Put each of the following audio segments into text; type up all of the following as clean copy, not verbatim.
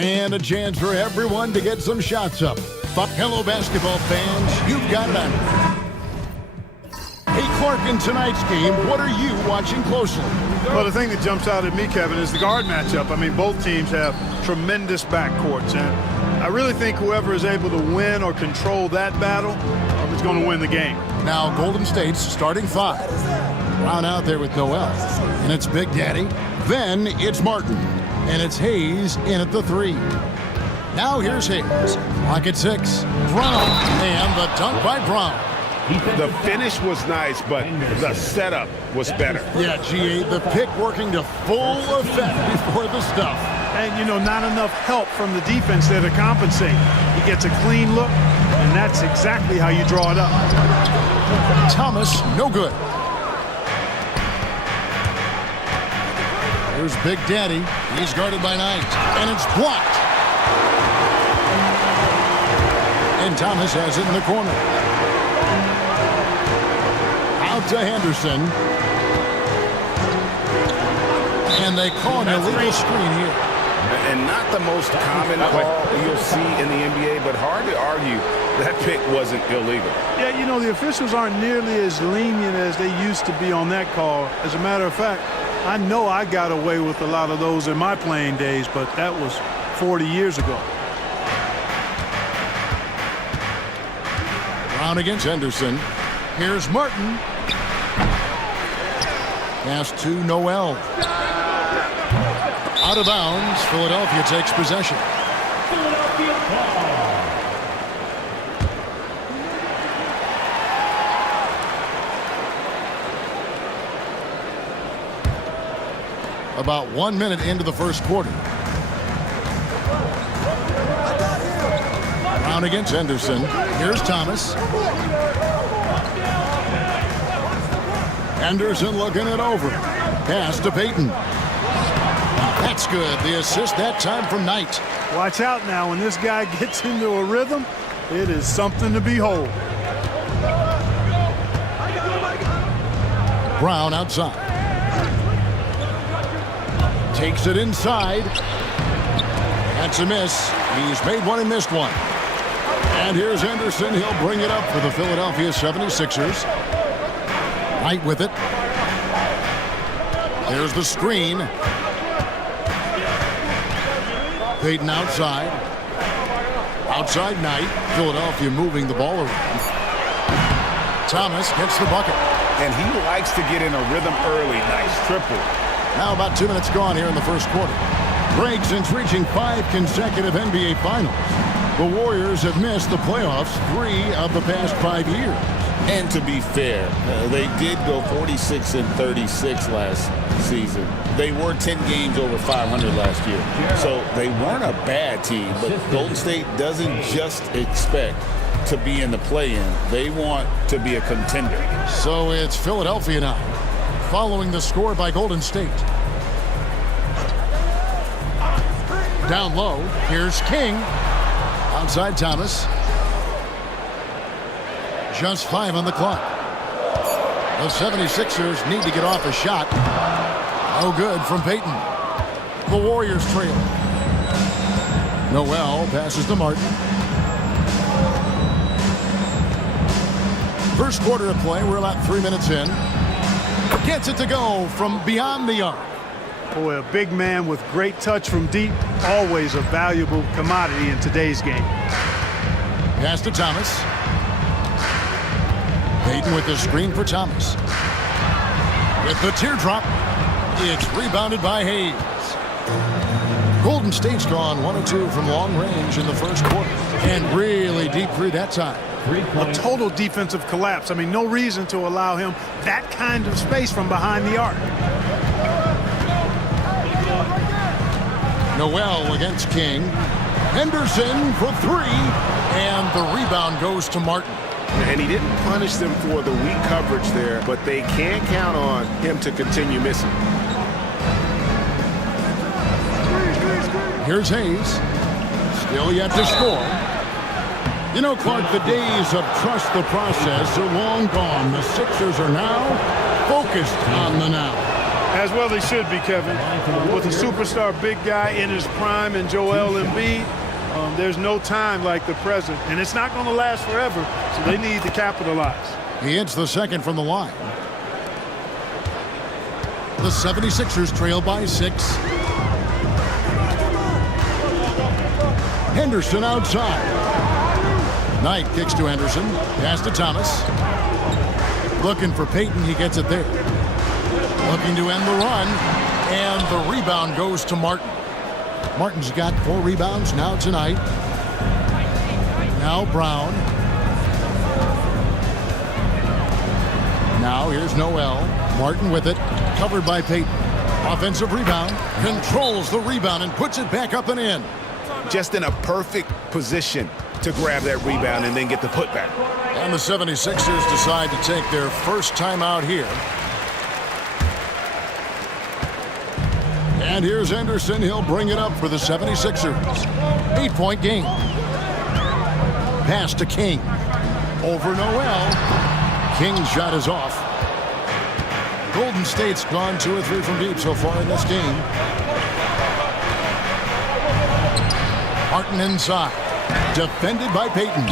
And a chance for everyone to get some shots up. Hello, basketball fans. You've got it on. Hey, Clark, in tonight's game, what are you watching closely? Well, the thing that jumps out at me, Kevin, is the guard matchup. I mean, both teams have tremendous backcourts, and I really think whoever is able to win or control that battle is going to win the game. Now, Golden State's starting five. Brown out there with Noel, and it's Big Daddy. Then it's Martin, and it's Hayes in at the three. Now here's Hayes. Clock at 6. Brown, and the dunk by Brown. The finish was nice, but the setup was better. Yeah, GA, the pick working to full effect before the stuff. And, you know, not enough help from the defense there to compensate. He gets a clean look, and that's exactly how you draw it up. Thomas, no good. Here's Big Daddy. He's guarded by Knight, and it's blocked. And Thomas has it in the corner. Out to Henderson. And they call an illegal screen here. And not the most common call you'll see in the NBA, but hard to argue that pick wasn't illegal. Yeah, you know, the officials aren't nearly as lenient as they used to be on that call. As a matter of fact, I know I got away with a lot of those in my playing days, but that was 40 years ago. Brown against Henderson. Here's Martin. Pass to Noel. Out of bounds. Philadelphia takes possession. Philadelphia ball. About 1 minute into the first quarter. Brown against Henderson. Here's Thomas. Henderson looking it over. Pass to Payton. That's good. The assist that time from Knight. Watch out now. When this guy gets into a rhythm, it is something to behold. Brown outside. Takes it inside. That's a miss. He's made one and missed one. And here's Henderson. He'll bring it up for the Philadelphia 76ers. Knight with it. There's the screen. Payton outside. Outside Knight. Philadelphia moving the ball around. Thomas gets the bucket. And he likes to get in a rhythm early. Nice triple. Now about 2 minutes gone here in the first quarter. Greg, since reaching 5 consecutive NBA Finals, the Warriors have missed the playoffs 3 of the past 5 years. And to be fair, they did go 46-36 last season. They were 10 games over 500 last year. So they weren't a bad team, but Golden State doesn't just expect to be in the play-in. They want to be a contender. So it's Philadelphia now, following the score by Golden State. Down low, here's King. Outside Thomas. Just 5 on the clock. The 76ers need to get off a shot. No good from Payton. The Warriors trail. Noel passes to Martin. First quarter of play. We're about 3 minutes in. Gets it to go from beyond the arc. Boy, a big man with great touch from deep, always a valuable commodity in today's game. Pass to Thomas. Payton with the screen for Thomas. With the teardrop, it's rebounded by Hayes. Golden State's gone 1 of 2 from long range in the first quarter. And really deep three that time. A total defensive collapse. I mean, no reason to allow him that kind of space from behind the arc. Noel against King. Henderson for 3. And the rebound goes to Martin. And he didn't punish them for the weak coverage there, but they can count on him to continue missing. Here's Hayes. Still yet to score. You know, Clark, the days of trust the process are long gone. The Sixers are now focused on the now. As well they should be, Kevin. With a superstar big guy in his prime and Joel Embiid, there's no time like the present. And it's not going to last forever, so they need to capitalize. He hits the second from the line. The 76ers trail by 6. Henderson outside. Knight kicks to Henderson. Pass to Thomas. Looking for Payton. He gets it there. Looking to end the run. And the rebound goes to Martin. Martin's got 4 rebounds now tonight. Now Brown. Now here's Noel. Martin with it. Covered by Payton. Offensive rebound. Controls the rebound and puts it back up and in. Just in a perfect position to grab that rebound and then get the putback. And the 76ers decide to take their first time out here. And here's Henderson. He'll bring it up for the 76ers. 8-point game. Pass to King. Over Noel. King's shot is off. Golden State's gone 2 or 3 from deep so far in this game. Martin inside. Defended by Payton.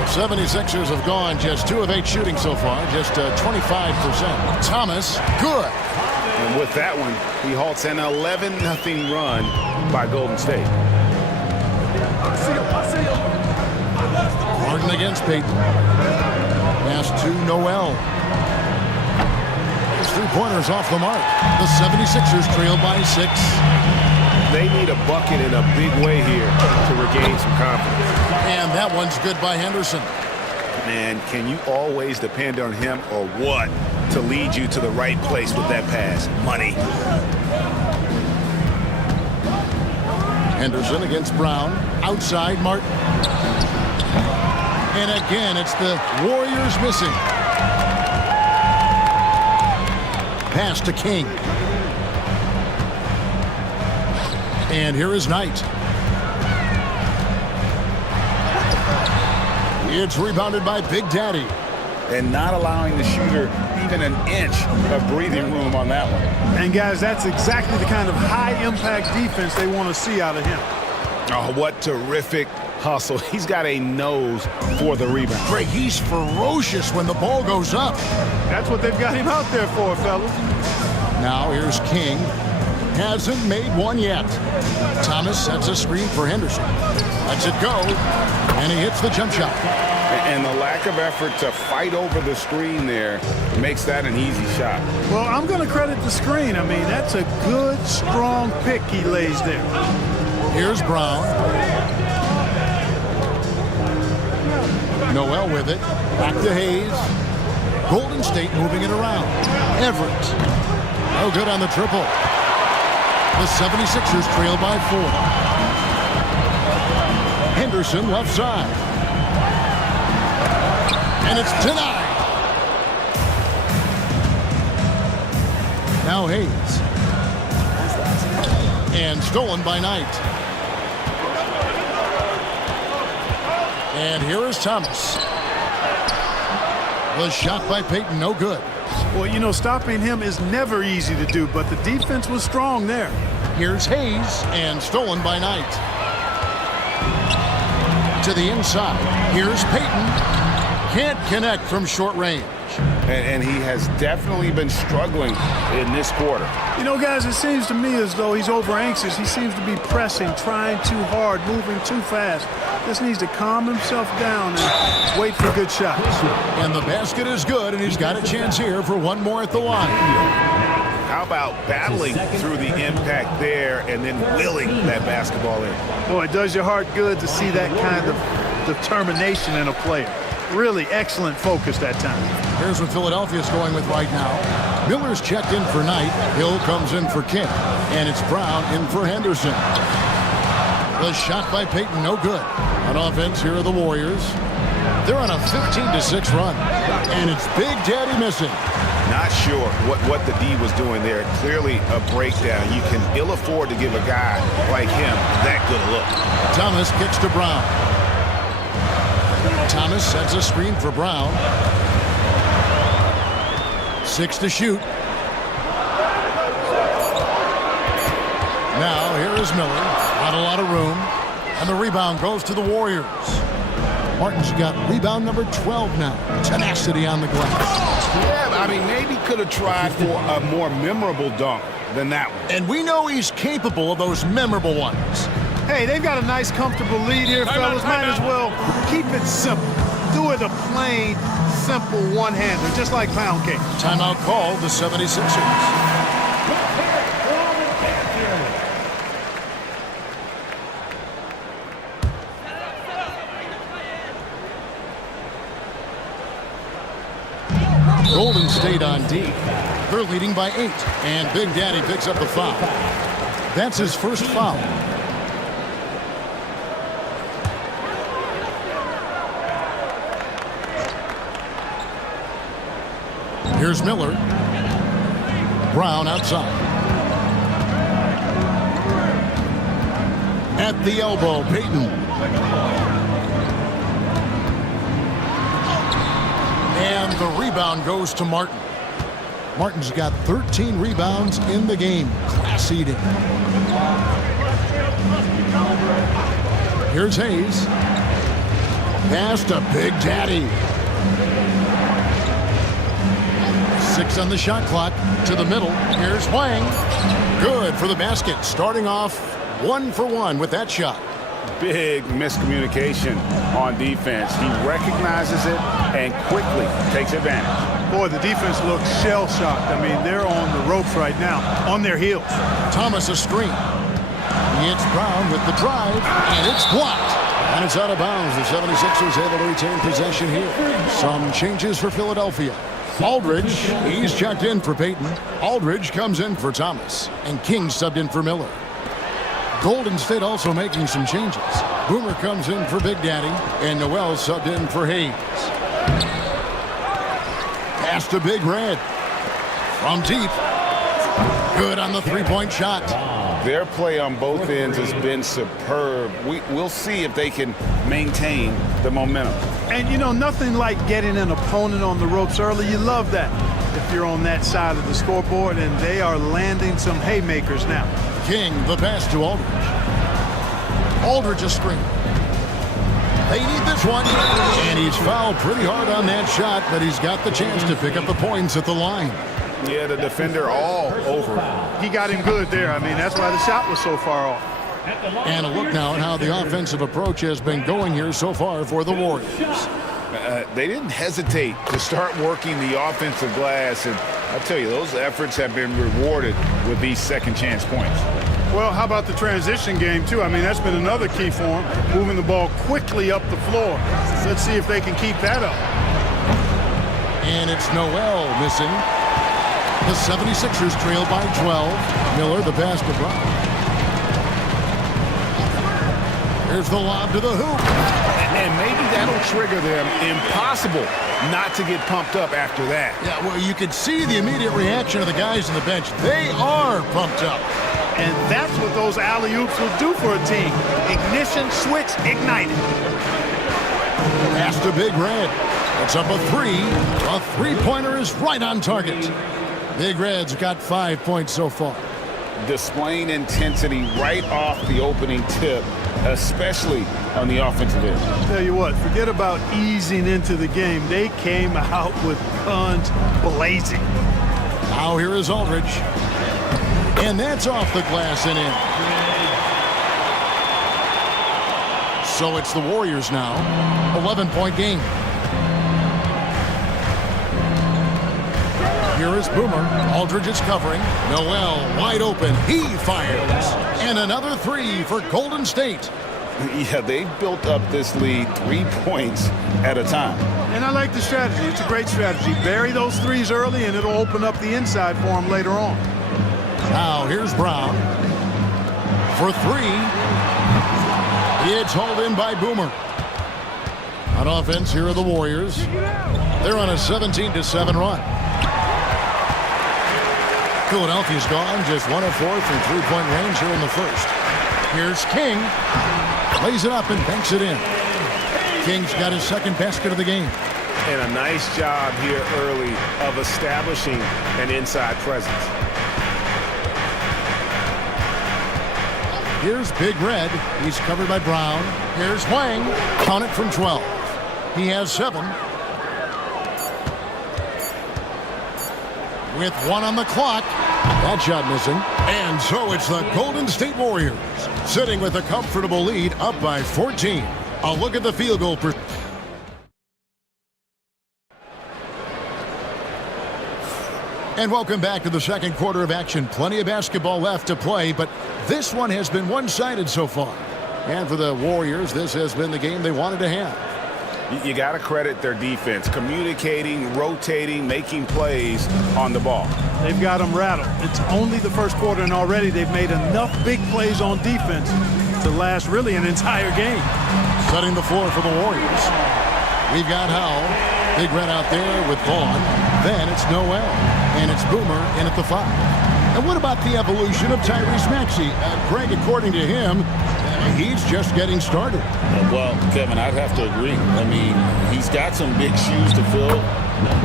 The 76ers have gone just 2 of 8 shooting so far, just 25%. Thomas, good. And with that one, he halts an 11-0 run by Golden State. Martin against Payton. Pass to Noel. His 3-pointers off the mark. The 76ers trail by 6. They need a bucket in a big way here to regain some confidence. And that one's good by Henderson. Man, can you always depend on him or what to lead you to the right place with that pass? Money. Henderson against Brown. Outside Martin. And again, it's the Warriors missing. Pass to King. And here is Knight. It's rebounded by Big Daddy. And not allowing the shooter even an inch of breathing room on that one. And, guys, that's exactly the kind of high-impact defense they want to see out of him. Oh, what terrific hustle. He's got a nose for the rebound. Greg, he's ferocious when the ball goes up. That's what they've got him out there for, fellas. Now here's King. Hasn't made one yet. Thomas sets a screen for Henderson. Lets it go. And he hits the jump shot. And the lack of effort to fight over the screen there makes that an easy shot. Well, I'm going to credit the screen. I mean, that's a good, strong pick he lays there. Here's Brown. Noel with it. Back to Hayes. Golden State moving it around. Everett. No good on the triple. The 76ers trail by 4. Henderson left side. And it's denied. Now Hayes. And stolen by Knight. And here is Thomas. The shot by Payton, no good. Well, you know, stopping him is never easy to do, but the defense was strong there. Here's Hayes, and stolen by Knight. To the inside. Here's Payton. Can't connect from short range. And he has definitely been struggling in this quarter. You know, guys, it seems to me as though he's over-anxious. He seems to be pressing, trying too hard, moving too fast. Just needs to calm himself down and wait for good shots. And the basket is good, and he's got a chance here for one more at the line. How about battling through the impact there and then willing that basketball in? Boy, it does your heart good to see that kind of determination in a player. Really excellent focus that time. Here's what Philadelphia's going with right now. Miller's checked in for Knight. Hill comes in for King. And it's Brown in for Henderson. The shot by Payton, no good. On offense, here are the Warriors. They're on a 15-6 run. And it's Big Daddy missing. Not sure what the D was doing there. Clearly a breakdown. You can ill afford to give a guy like him that good a look. Thomas kicks to Brown. Thomas sets a screen for Brown. 6 to shoot. Now here is Miller. Not a lot of room. And the rebound goes to the Warriors. Martin's got rebound number 12 now. Tenacity on the glass. Yeah, I mean, maybe could have tried for a more memorable dunk than that one. And we know he's capable of those memorable ones. Hey, they've got a nice, comfortable lead here, fellas. Might as well keep it simple. Do it a plain, simple one-hander, just like pound cake. Timeout called the 76ers. Golden State on D. They're leading by 8. And Big Daddy picks up the foul. That's his first foul. Here's Miller. Brown outside. At the elbow, Payton. And the rebound goes to Martin. Martin's got 13 rebounds in the game. Class eating. Here's Hayes. Pass to Big Daddy. 6 on the shot clock. To the middle. Here's Wang. Good for the basket. Starting off 1 for 1 with that shot. Big miscommunication on defense. He recognizes it and quickly takes advantage. Boy, the defense looks shell-shocked. I mean, they're on the ropes right now, on their heels. Thomas a screen. It's Brown with the drive, and it's blocked. And it's out of bounds. The 76ers able to retain possession here. Some changes for Philadelphia. Aldridge, he's checked in for Payton. Aldridge comes in for Thomas. And King subbed in for Miller. Golden State also making some changes. Boomer comes in for Big Daddy, and Noel subbed in for Hayes. Pass to Big Red. From deep. Good on the three-point shot. Their play on both ends has been superb. We'll see if they can maintain the momentum. And, you know, nothing like getting an opponent on the ropes early. You love that if you're on that side of the scoreboard, and they are landing some haymakers now. King, the pass to Aldridge. Aldridge a screen. They need this one. And he's fouled pretty hard on that shot, but he's got the chance to pick up the points at the line. Yeah, the defender all over him. He got him good there. I mean, that's why the shot was so far off. And a look now at how the offensive approach has been going here so far for the Warriors. They didn't hesitate to start working the offensive glass, and I tell you, those efforts have been rewarded with these second chance points. Well, how about the transition game, too? I mean, that's been another key for them, moving the ball quickly up the floor. Let's see if they can keep that up. And it's Noel missing. The 76ers trail by 12. Miller, the pass to Brown. Here's the lob to the hoop. And maybe that'll trigger them. Impossible not to get pumped up after that. Yeah, well, you could see the immediate reaction of the guys on the bench. They are pumped up. And that's what those alley-oops will do for a team. Ignition, switch, ignited. Pass to Big Red. It's up a 3. A three-pointer is right on target. Big Red's got 5 points so far. Displaying intensity right off the opening tip, especially on the offensive end. I'll tell you what, forget about easing into the game. They came out with guns blazing. Now here is Aldridge. And that's off the glass and in. So it's the Warriors now. 11-point game. Here is Boomer. Aldridge is covering. Noel wide open. He fires. And another 3 for Golden State. Yeah, they've built up this lead 3 points at a time. And I like the strategy. It's a great strategy. Bury those threes early, and it'll open up the inside for them later on. Now here's Brown. For 3. It's hauled in by Boomer. On offense, here are the Warriors. They're on a 17-7 run. Philadelphia's gone just 1 of 4 from three-point range here in the first. Here's King. Lays it up and banks it in. King's got his second basket of the game. and a nice job here early of establishing an inside presence. Here's Big Red. He's covered by Brown. Here's Wang. Count it from 12. He has 7. With 1 on the clock. That shot missing. And so it's the Golden State Warriors sitting with a comfortable lead up by 14. A look at the field goal percentage. And welcome back to the second quarter of action. Plenty of basketball left to play, but this one has been one-sided so far. And for the Warriors, this has been the game they wanted to have. You got to credit their defense, communicating, rotating, making plays on the ball. They've got them rattled. It's only the first quarter, and already they've made enough big plays on defense to last really an entire game. Setting the floor for the Warriors. We've got Howell. Big Red out there with Vaughn. Then it's Noel. And it's Boomer in at the 5. And what about the evolution of Tyrese Maxey? Greg, according to him, he's just getting started. Well, Kevin, I'd have to agree. I mean, he's got some big shoes to fill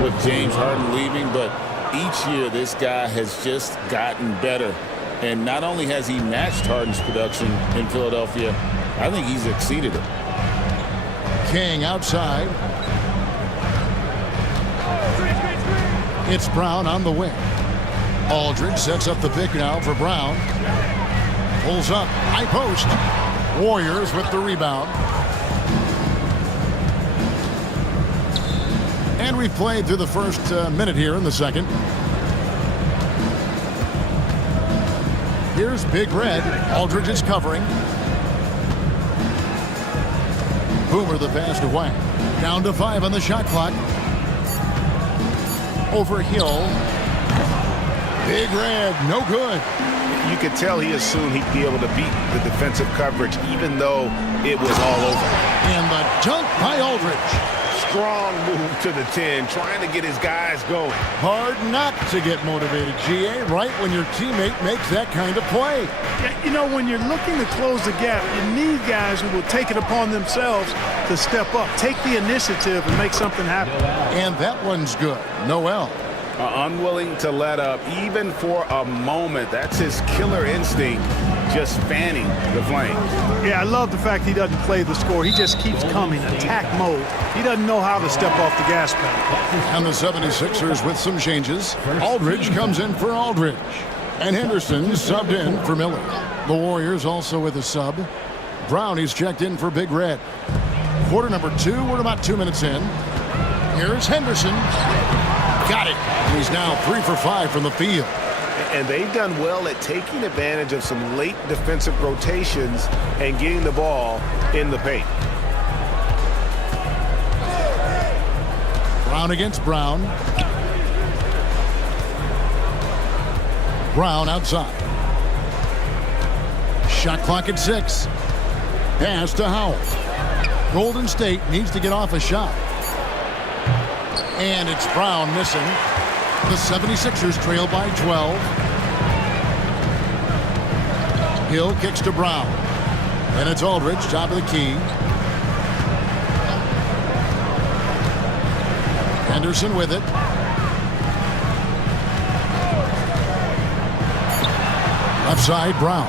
with James Harden leaving, but each year this guy has just gotten better. And not only has he matched Harden's production in Philadelphia, I think he's exceeded it. King outside. It's Brown on the wing. Aldridge sets up the pick now for Brown. Pulls up, high post. Warriors with the rebound. And we've played through the first minute here in the second. Here's Big Red. Aldridge is covering. Boomer the pass to Wang. Down to 5 on the shot clock. Over Hill. Big Red, no good. You could tell he assumed he'd be able to beat the defensive coverage even though it was all over. And the dunk by Aldridge. Strong move to the 10, trying to get his guys going. Hard not to get motivated, GA, right when your teammate makes that kind of play. Yeah, you know, when you're looking to close the gap, you need guys who will take it upon themselves to step up, take the initiative, and make something happen. And that one's good. Noel. Unwilling to let up even for a moment. That's his killer instinct, just fanning the flames. Yeah, I love the fact he doesn't play the score. He just keeps coming, attack mode. He doesn't know how to step off the gas pedal. And the 76ers with some changes. Aldridge comes in for Aldridge. And Henderson subbed in for Miller. The Warriors also with a sub. Brownie's checked in for Big Red. Quarter number 2, we're about 2 minutes in. Here's Henderson. Got it. He's now 3 for 5 from the field. And they've done well at taking advantage of some late defensive rotations and getting the ball in the paint. Brown against Brown. Brown outside. Shot clock at 6. Pass to Howell. Golden State needs to get off a shot. And it's Brown missing. The 76ers trail by 12. Hill kicks to Brown. And it's Aldridge, top of the key. Henderson with it. Left side, Brown.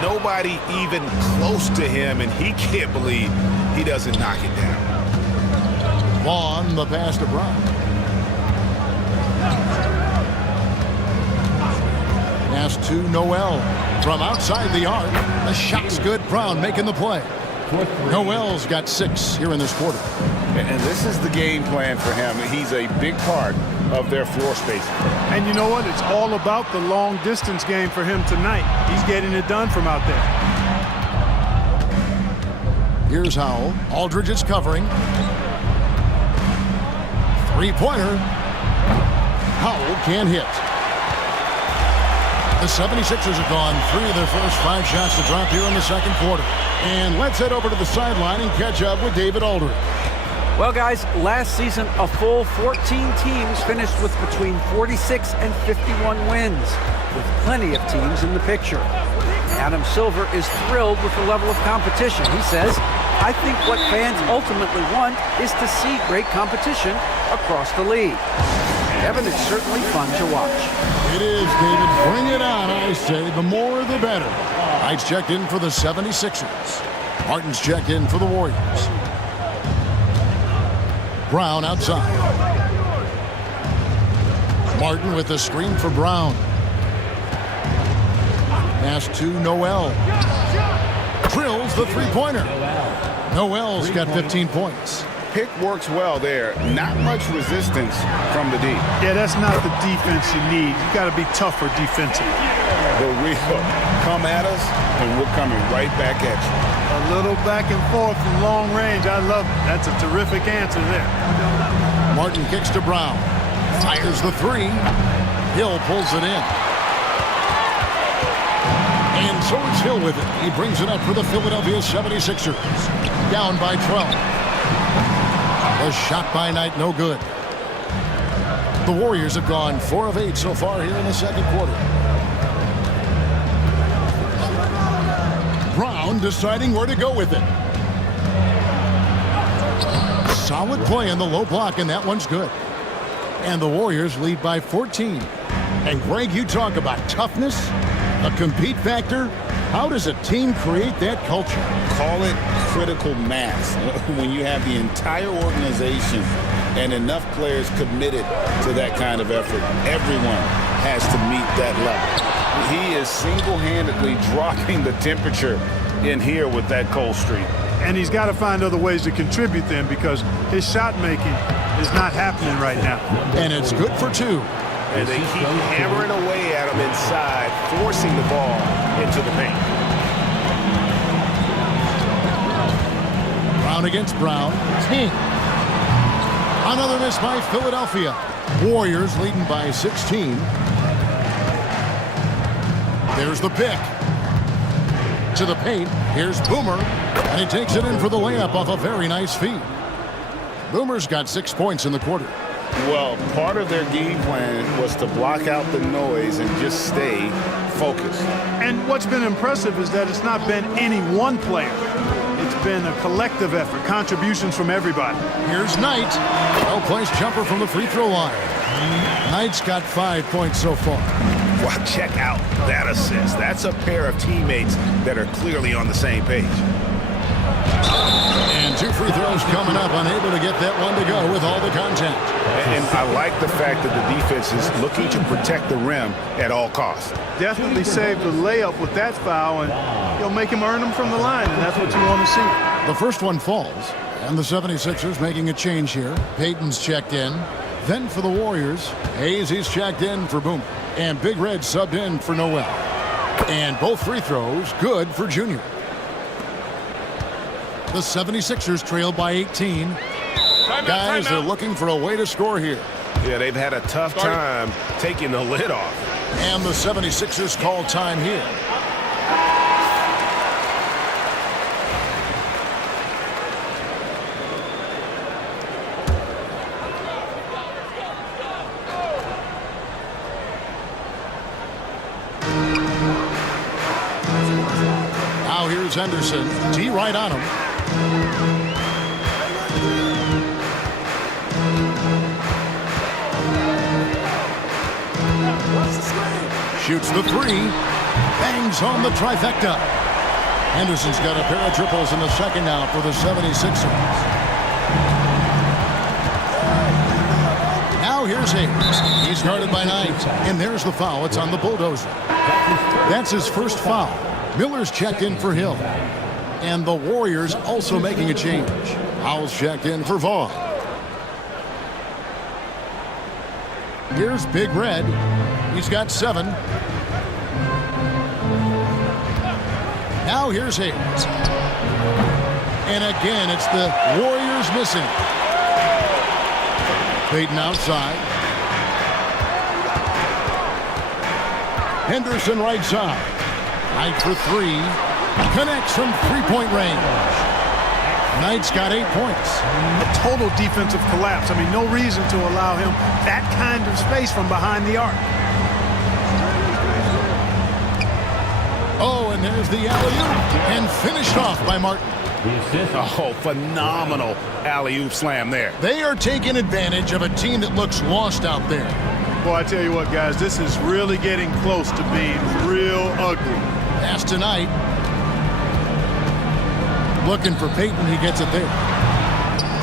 Nobody even close to him, and he can't believe he doesn't knock it down. Vaughn, the pass to Brown. Pass to Noel from outside the arc. The shot's good. Brown making the play. Noel's got 6 here in this quarter. And this is the game plan for him. He's a big part of their floor spacing. And you know what? It's all about the long distance game for him tonight. He's getting it done from out there. Here's Howell. Aldridge is covering. Three-pointer. Howell can't hit. The 76ers have gone 3 of their first 5 shots to drop here in the second quarter. And let's head over to the sideline and catch up with David Aldridge. Well, guys, last season, a full 14 teams finished with between 46 and 51 wins, with plenty of teams in the picture. Adam Silver is thrilled with the level of competition. He says I think what fans ultimately want is to see great competition across the league. Kevin, it's certainly fun to watch. It is, David. Bring it on, I say. The more, the better. Knight's checked in for the 76ers. Martin's checked in for the Warriors. Brown outside. Martin with the screen for Brown. Pass to Noel. Drills the three-pointer. Noel's got 15 points. Pick works well there. Not much resistance from the D. Yeah, that's not the defense you need. You got to be tougher defensively. The real come at us, and we're coming right back at you. A little back and forth from long range. I love it. That's a terrific answer there. Martin kicks to Brown. Fires the three. Hill pulls it in. And so it's Hill with it. He brings it up for the Philadelphia 76ers. Down by 12. The shot by Knight, no good. The Warriors have gone 4 of 8 so far here in the second quarter. Brown deciding where to go with it. Solid play in the low block, and that one's good. And the Warriors lead by 14. And Greg, you talk about toughness, a compete factor. How does a team create that culture? Call it critical mass. When you have the entire organization and enough players committed to that kind of effort, everyone has to meet that level. He is single-handedly dropping the temperature in here with that cold streak. And he's got to find other ways to contribute then, because his shot making is not happening right now. And it's good for 2. And they keep hammering away at him inside, forcing the ball into the paint. Brown against Brown. King. Another miss by Philadelphia. Warriors leading by 16. There's the pick. To the paint. Here's Boomer. And he takes it in for the layup off a very nice feed. Boomer's got 6 points in the quarter. Well, part of their game plan was to block out the noise and just stay focused. And what's been impressive is that it's not been any one player. It's been a collective effort, contributions from everybody. Here's Knight. Well-placed jumper from the free throw line. Knight's got 5 points so far. Well, check out that assist. That's a pair of teammates that are clearly on the same page. And 2 free throws coming up, unable to get that one to go with all the contact. And I like the fact that the defense is looking to protect the rim at all costs. Definitely saved the layup with that foul, and you'll make him earn them from the line, and that's what you want to see. The first one falls, and the 76ers making a change here. Payton's checked in. Then for the Warriors, Hayes, he's checked in for Boomer. And Big Red subbed in for Noel. And both free throws good for Junior. The 76ers trail by 18. Guys are looking for a way to score here. Yeah, they've had a tough time taking the lid off. And the 76ers call time here. Now here's Henderson. T right on him. Shoots the three. Bangs home the trifecta. Henderson's got a pair of triples in the second now for the 76ers. Now here's Hayes. He's guarded by Knight. And there's the foul. It's on the bulldozer. That's his first foul. Miller's checked in for Hill. And the Warriors also making a change. Howell's checked in for Vaughn. Here's Big Red. He's got 7. Now here's Hayes. And again, it's the Warriors missing. Payton outside. Henderson right side. Knight for 3. Connects from three-point range. Knight's got 8 points. A total defensive collapse. I mean, no reason to allow him that kind of space from behind the arc. Oh, and there's the alley-oop. And finished off by Martin. The assist. Oh, phenomenal alley-oop slam there. They are taking advantage of a team that looks lost out there. Boy, I tell you what, guys, this is really getting close to being real ugly. Pass tonight. Looking for Peyton. He gets it there.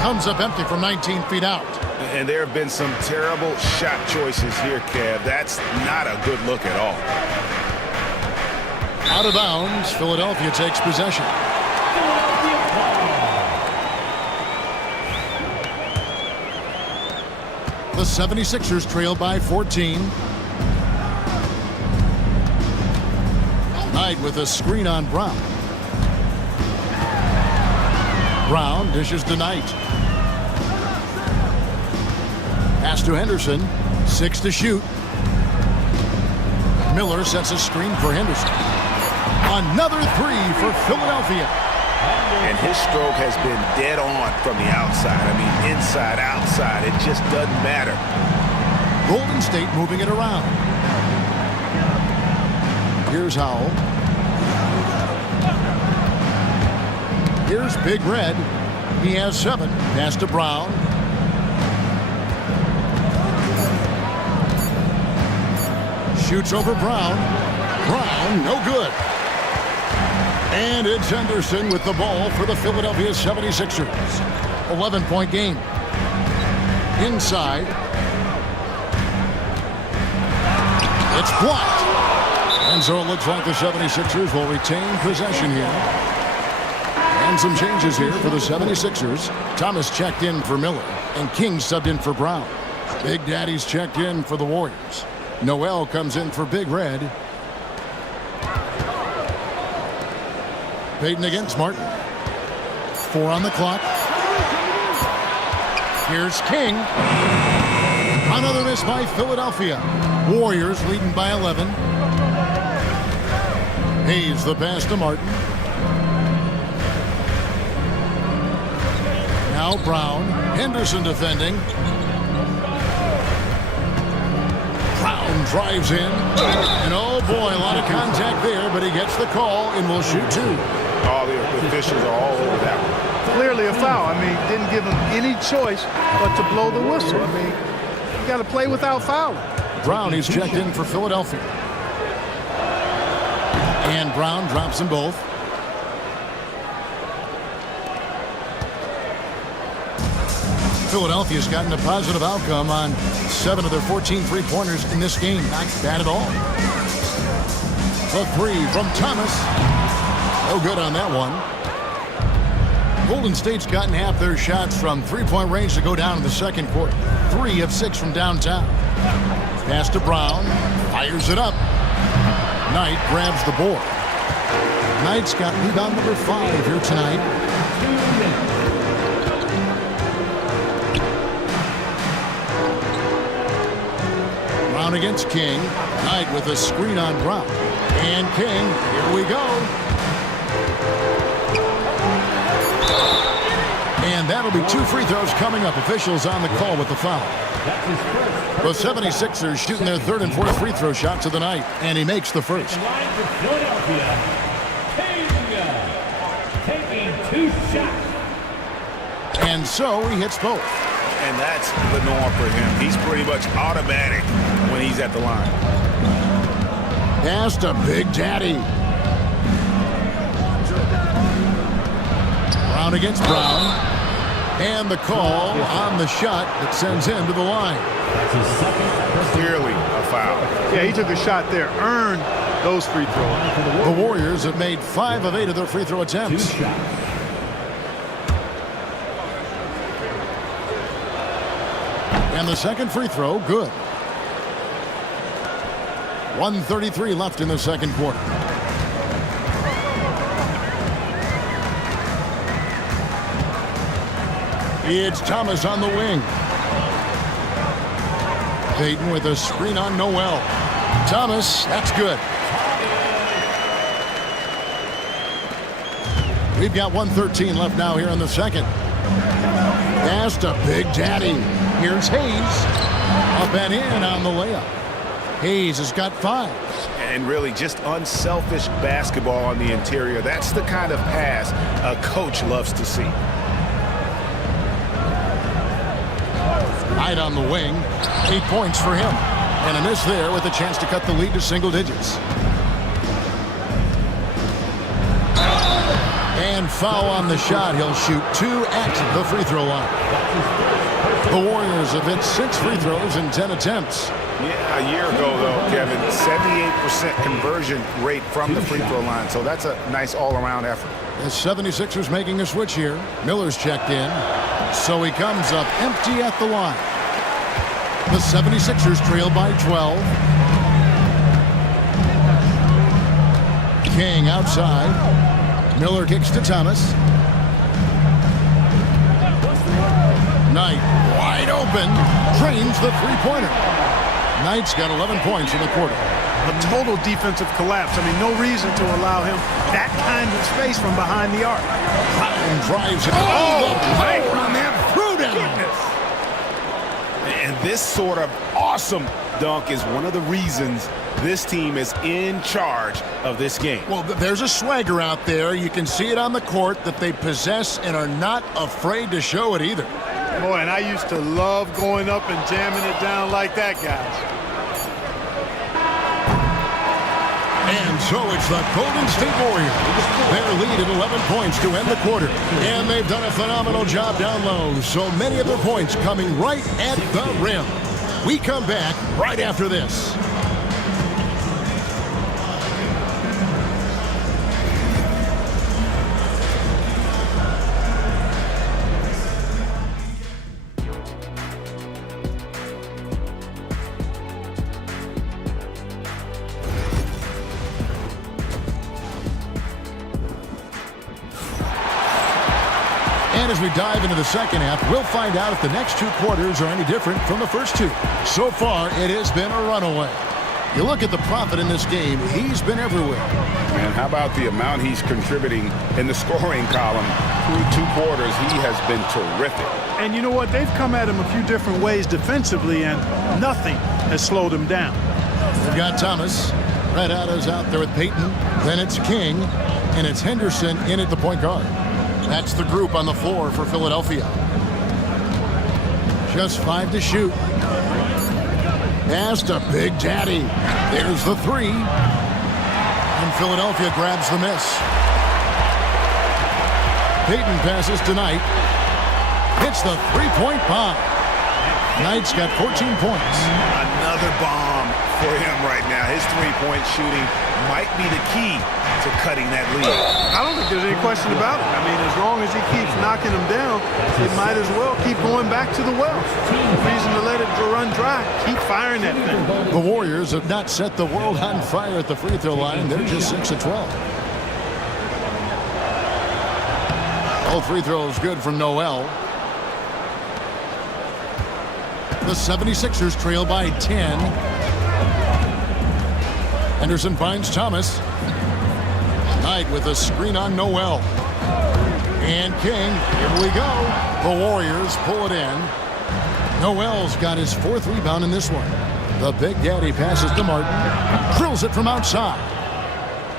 Comes up empty from 19 feet out. And there have been some terrible shot choices here, Kev. That's not a good look at all. Out of bounds. Philadelphia takes possession. The 76ers trail by 14. Knight with a screen on Brown. Brown dishes to Knight. Pass to Henderson. 6 to shoot. Miller sets a screen for Henderson. Another 3 for Philadelphia. And his stroke has been dead on from the outside. I mean, inside, outside. It just doesn't matter. Golden State moving it around. Here's Howell. Here's Big Red. He has 7. Pass to Brown. Shoots over Brown. Brown, no good. And it's Henderson with the ball for the Philadelphia 76ers. 11-point game. Inside. It's blocked. And so it looks like the 76ers will retain possession here. And some changes here for the 76ers. Thomas checked in for Miller. And King subbed in for Brown. Big Daddy's checked in for the Warriors. Noel comes in for Big Red. Payton against Martin. 4 on the clock. Here's King. Another miss by Philadelphia. Warriors leading by 11. Hayes the pass to Martin. Now Brown. Henderson defending. Brown drives in. And oh boy, a lot of contact there, but he gets the call and will shoot 2. All the officials are all over that one. Clearly a foul. I mean, didn't give him any choice but to blow the whistle. I mean, you got to play without fouling. Brown, he's checked in for Philadelphia. And Brown drops them both. Philadelphia's gotten a positive outcome on 7 of their 14 three-pointers in this game. Not bad at all. The 3 from Thomas. No good on that one. Golden State's gotten half their shots from three-point range to go down in the second quarter. 3 of 6 from downtown. Pass to Brown. Fires it up. Knight grabs the board. Knight's got rebound number 5 here tonight. Brown against King. Knight with a screen on Brown. And King, here we go. And that'll be 2 free throws coming up. Officials on the call with the foul. The 76ers shooting their 3rd and 4th free throw shots of the night. And he makes the first. Taking 2 shots. And so he hits both. And that's the norm for him. He's pretty much automatic when he's at the line. Pass to Big Daddy. Brown against Brown. And the call on the shot that sends him to the line. Clearly a foul. Yeah, he took a shot there. Earned those free throws. The Warriors have made 5 of 8 of their free throw attempts. And the second free throw, good. 1:33 left in the second quarter. It's Thomas on the wing. Payton with a screen on Noel. Thomas, that's good. We've got 1:13 left now here in the second. Pass to Big Daddy. Here's Hayes. Up and in on the layup. Hayes has got 5. And really just unselfish basketball on the interior. That's the kind of pass a coach loves to see. Knight on the wing. 8 points for him. And a miss there with a chance to cut the lead to single digits. And foul on the shot. He'll shoot 2 at the free throw line. The Warriors have hit 6 free throws in 10 attempts. Yeah, a year ago, though, Kevin, 78% conversion rate from the free throw line. So that's a nice all-around effort. The 76ers making a switch here. Miller's checked in. So he comes up empty at the line. The 76ers trail by 12. King outside. Miller kicks to Thomas. Knight wide open. Drains the three-pointer. Knight's got 11 points in the quarter. A total defensive collapse. I mean, no reason to allow him that kind of space from behind the arc. Brown drives it. Oh, the power on that throw-down. And this sort of awesome dunk is one of the reasons this team is in charge of this game. Well, there's a swagger out there. You can see it on the court that they possess and are not afraid to show it either. Boy, and I used to love going up and jamming it down like that, guys. And so it's the Golden State Warriors. Their lead at 11 points to end the quarter. And they've done a phenomenal job down low. So many of their points coming right at the rim. We come back right after this. And as we dive into the second half, we'll find out if the next 2 quarters are any different from the first 2. So far, it has been a runaway. You look at the Prophet in this game, he's been everywhere. Man, how about the amount he's contributing in the scoring column? Through 2 quarters, he has been terrific. And you know what? They've come at him a few different ways defensively, and nothing has slowed him down. We've got Thomas. Red Atta's out there with Payton. Then it's King. And it's Henderson in at the point guard. That's the group on the floor for Philadelphia. Just 5 to shoot. Pass to Big Daddy. There's the 3. And Philadelphia grabs the miss. Payton passes to Knight. Hits the three-point bomb. Knight's got 14 points. Another bomb for him right now. His three-point shooting might be the key to cutting that lead. I don't think there's any question about it. I mean, as long as he keeps knocking them down, they might as well keep going back to the well. No reason to let it run dry. Keep firing that thing. The Warriors have not set the world on fire at the free throw line. They're just 6 of 12. All free throws good from Noel. The 76ers trail by 10. Henderson finds Thomas. Knight with a screen on Noel. And King, here we go. The Warriors pull it in. Noel's got his 4th rebound in this one. The Big Daddy passes to Martin. Drills it from outside.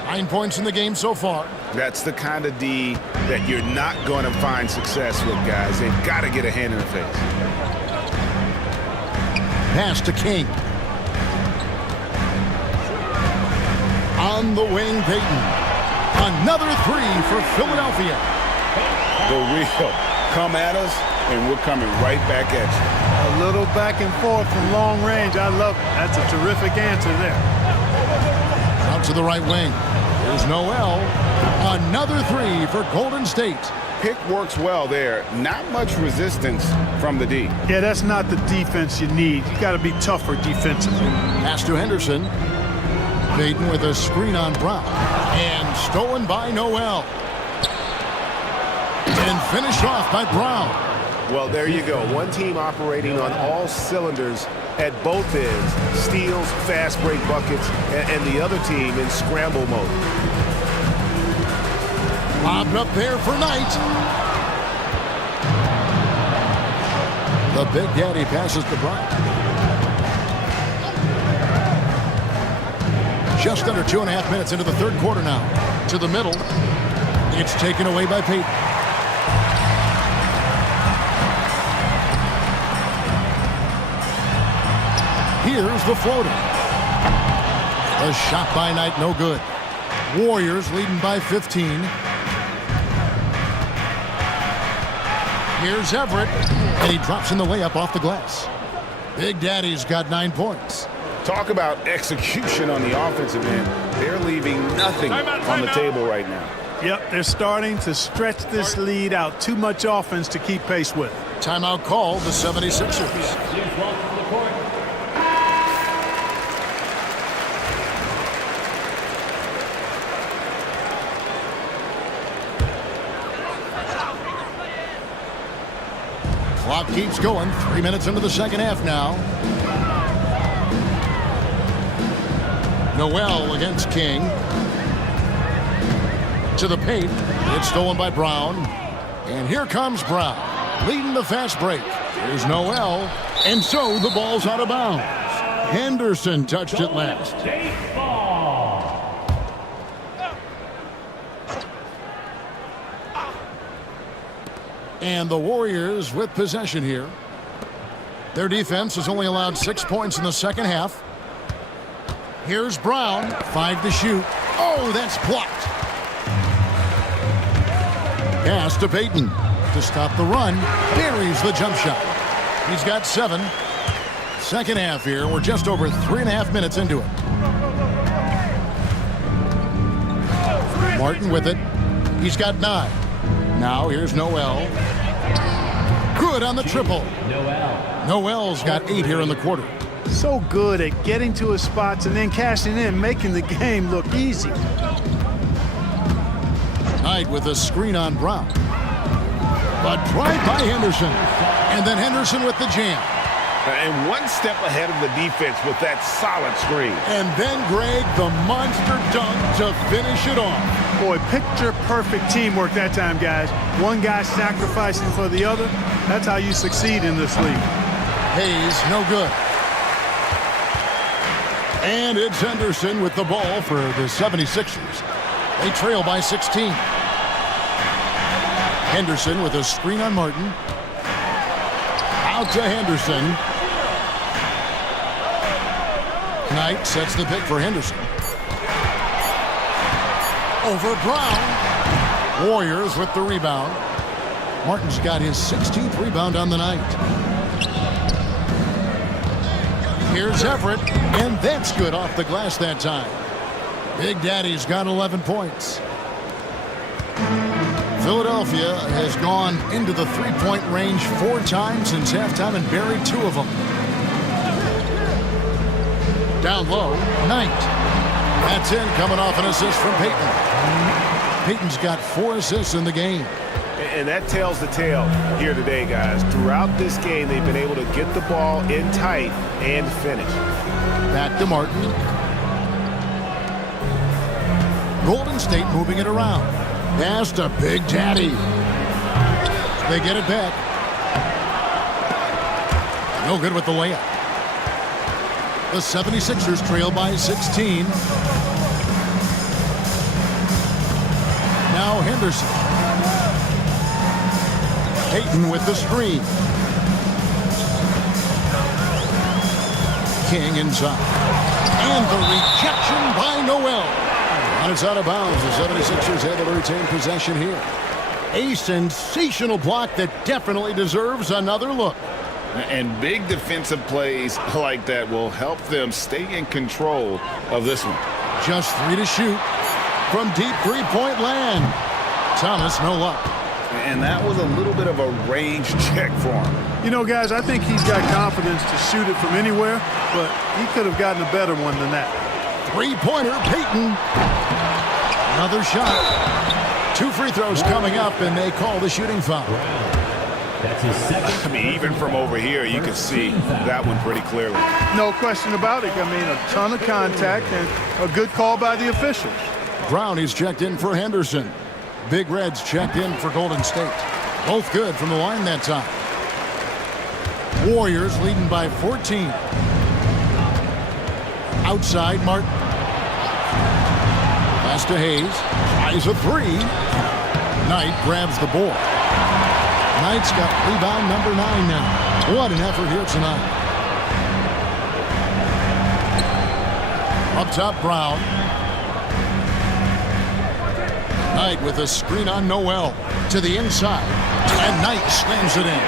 9 points in the game so far. That's the kind of D that you're not going to find success with, guys. They've got to get a hand in the face. Pass to King. On the wing, Payton. Another 3 for Philadelphia. The real come at us, and we're coming right back at you. A little back and forth from long range. I love it. That's a terrific answer there. Out to the right wing. Here's Noel. Another 3 for Golden State. Pick works well there. Not much resistance from the D. Yeah, that's not the defense you need. You got to be tougher defensively. Pass to Henderson. Payton with a screen on Brown. And stolen by Noel. And finished off by Brown. Well, there you go. One team operating on all cylinders at both ends. Steals, fast break buckets, and the other team in scramble mode. Lobbed up there for Knight. The Big Daddy passes to Brown. Just under 2.5 minutes into the third quarter now. To the middle. It's taken away by Peyton. Here's the floater. A shot by Knight, no good. Warriors leading by 15. Here's Everett, and he drops in the layup off the glass. Big Daddy's got 9 points. Talk about execution on the offensive end. They're leaving nothing on the table right now. Yep, they're starting to stretch this lead out. Too much offense to keep pace with. Timeout called the 76ers. Clock keeps going. 3 minutes into the second half now. Noel against King. To the paint. It's stolen by Brown. And here comes Brown, leading the fast break. Here's Noel. And so the ball's out of bounds. Henderson touched it last. And the Warriors with possession here. Their defense has only allowed 6 points in the second half. Here's Brown, 5 to shoot. Oh, that's blocked. Pass to Peyton to stop the run. Buries the jump shot. He's got 7. Second half here. We're just over 3.5 minutes into it. Martin with it. He's got 9. Now here's Noel. Good on the triple. Noel's got 8 here in the quarter. So good at getting to his spots and then cashing in, making the game look easy. Knight with a screen on Brown. But drive by Henderson. And then Henderson with the jam. And one step ahead of the defense with that solid screen. And then Greg, the monster dunk to finish it off. Boy, picture-perfect teamwork that time, guys. One guy sacrificing for the other. That's how you succeed in this league. Hayes, no good. And it's Henderson with the ball for the 76ers. They trail by 16. Henderson with a screen on Martin. Out to Henderson. Knight sets the pick for Henderson. Over Brown. Warriors with the rebound. Martin's got his 16th rebound on the night. Here's Everett, and that's good off the glass that time. Big Daddy's got 11 points. Philadelphia has gone into the three-point range 4 times since halftime and buried 2 of them. Down low, Knight. That's in, coming off an assist from Peyton. Peyton's got 4 assists in the game. And that tells the tale here today, guys. Throughout this game, they've been able to get the ball in tight and finish. Back to Martin. Golden State moving it around. Pass to Big Daddy. They get it back. No good with the layup. The 76ers trail by 16. Now Henderson. Peyton with the screen. King inside. And the rejection by Noel. And it's out of bounds. The 76ers able to retain possession here. A sensational block that definitely deserves another look. And big defensive plays like that will help them stay in control of this one. Just 3 to shoot from deep three-point land. Thomas, no luck. And that was a little bit of a range check for him. You know, guys, I think he's got confidence to shoot it from anywhere, but he could have gotten a better one than that. Three-pointer, Peyton. Another shot. 2 free throws coming up, and they call the shooting foul. That's his second. I mean, even from over here, you can see that one pretty clearly. No question about it. I mean, a ton of contact and a good call by the officials. Brownie's checked in for Henderson. Big Reds checked in for Golden State. Both good from the line that time. Warriors leading by 14. Outside, Martin. Pass to Hayes. Tries a three. Knight grabs the board. Knight's got rebound number 9 now. What an effort here tonight. Up top, Brown. Knight with a screen on Noel. To the inside. And Knight slams it in.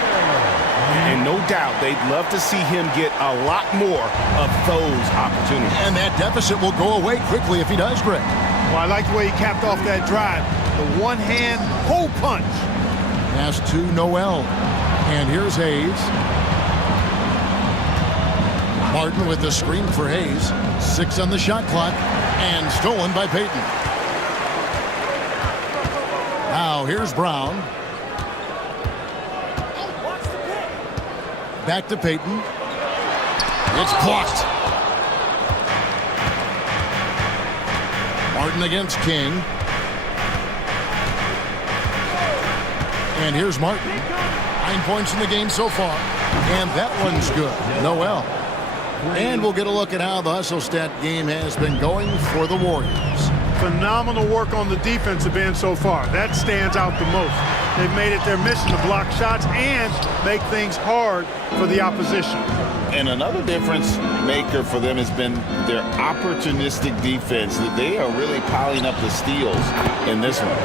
And no doubt, they'd love to see him get a lot more of those opportunities. And that deficit will go away quickly if he does, Greg. Well, I like the way he capped off that drive. The one-hand hole punch. Pass to Noel. And here's Hayes. Martin with the screen for Hayes. 6 on the shot clock. And stolen by Payton. Now here's Brown. Back to Payton. It's blocked. Martin against King. And here's Martin. 9 points in the game so far. And that one's good. Noel. And we'll get a look at how the hustle stat game has been going for the Warriors. Phenomenal work on the defensive end so far. That stands out the most. They've made it their mission to block shots and make things hard for the opposition. And another difference maker for them has been their opportunistic defense. They are really piling up the steals in this one.